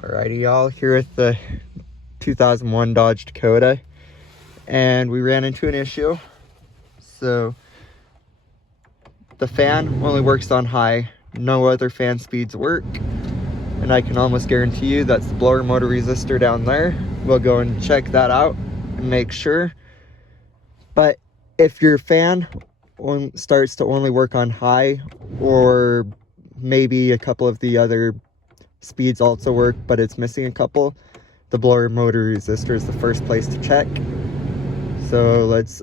Alrighty, y'all, here with the 2001 Dodge Dakota, and we ran into an issue. So the fan only works on high, no other fan speeds work, and I can almost guarantee you that's the blower motor resistor down there. We'll go and check that out and make sure. But if your fan starts to only work on high, or maybe a couple of the other speeds also work, but it's missing a couple, the blower motor resistor is the first place to check. So let's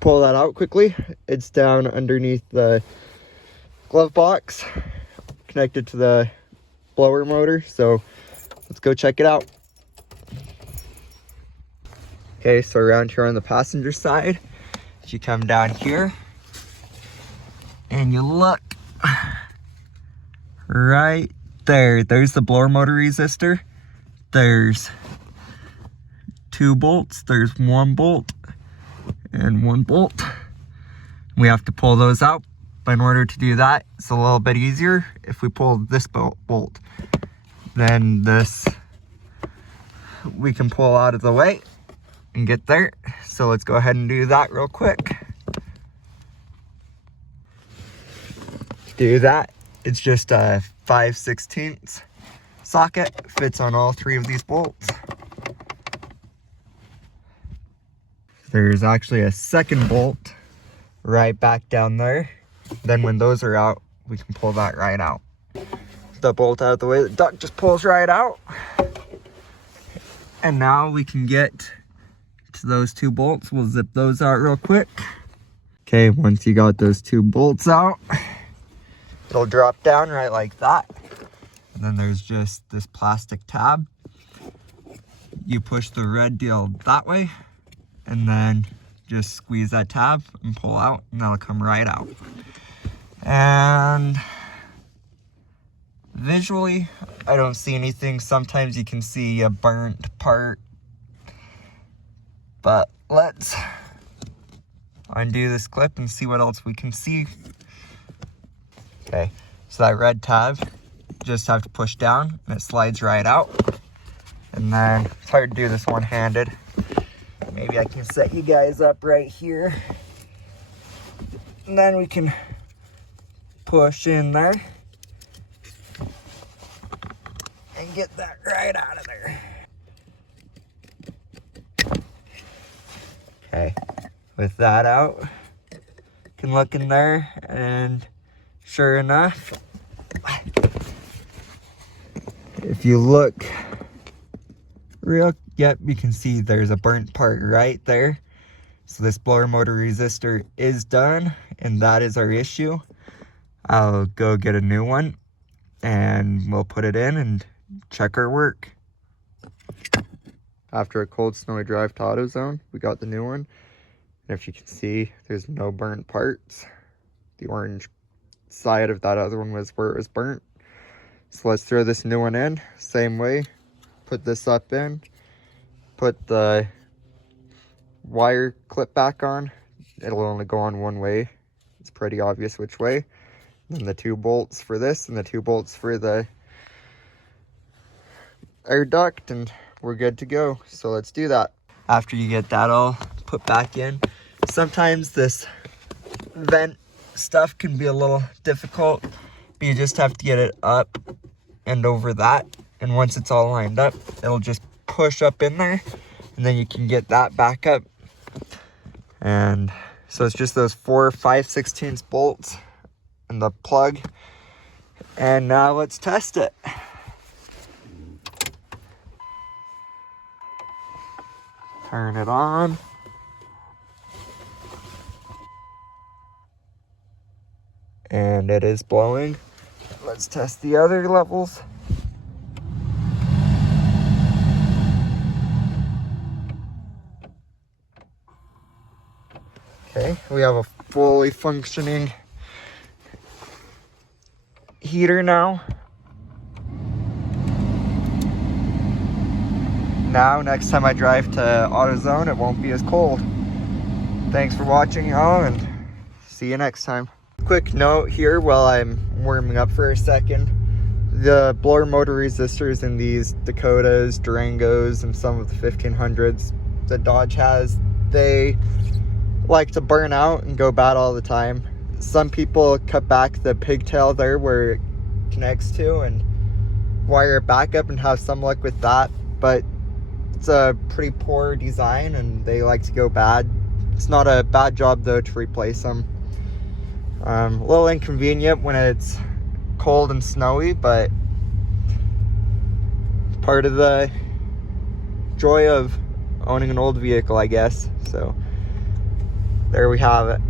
pull that out quickly. It's down underneath the glove box, connected to the blower motor. So let's go check it out. Okay, so around here on the passenger side, if you come down here and you look right there's the blower motor resistor. There's 2 bolts. There's 1 bolt and 1 bolt. We have to pull those out, but in order to do that, it's a little bit easier if we pull this bolt. Then this we can pull out of the way and get there. So let's go ahead and do that real quick. To do that, it's just a 5/16 socket, fits on all 3 of these bolts. There's actually a second bolt right back down there. Then when those are out, we can pull that right out. The bolt out of the way, the duct just pulls right out. And now we can get to those 2 bolts. We'll zip those out real quick. Okay, once you got those 2 bolts out, it'll drop down right like that. And then there's just this plastic tab. You push the red deal that way, and then just squeeze that tab and pull out, and that'll come right out. And visually, I don't see anything. Sometimes you can see a burnt part, but let's undo this clip and see what else we can see. Okay, so that red tab, just have to push down and it slides right out. And then it's hard to do this one-handed. Maybe I can set you guys up right here. And then we can push in there and get that right out of there. Okay, with that out, you can look in there, and sure enough, if you look yep, you can see there's a burnt part right there. So this blower motor resistor is done, and that is our issue. I'll go get a new one and we'll put it in and check our work. After a cold snowy drive to AutoZone, we got the new one. And if you can see, there's no burnt parts. The orange side of that other one was where it was burnt. So let's throw this new one in, same way. Put this up in, put the wire clip back on. It'll only go on one way. It's pretty obvious which way. Then the 2 bolts for this and the 2 bolts for the air duct, and we're good to go. So let's do that. After you get that all put back in, sometimes this vent stuff can be a little difficult, but you just have to get it up and over that. And once it's all lined up, it'll just push up in there, and then you can get that back up. And so it's just those 4 5/16 bolts and the plug. And now let's test it. Turn it on. And it is blowing. Let's test the other levels. Okay, we have a fully functioning heater now. Now, next time I drive to AutoZone, it won't be as cold. Thanks for watching, y'all, and see you next time. Quick note here while I'm warming up for a second. The blower motor resistors in these Dakotas, Durangos, and some of the 1500s that Dodge has, they like to burn out and go bad all the time. Some people cut back the pigtail there where it connects to and wire it back up and have some luck with that, but it's a pretty poor design and they like to go bad. It's not a bad job though to replace them. A little inconvenient when it's cold and snowy, but part of the joy of owning an old vehicle, I guess. So there we have it.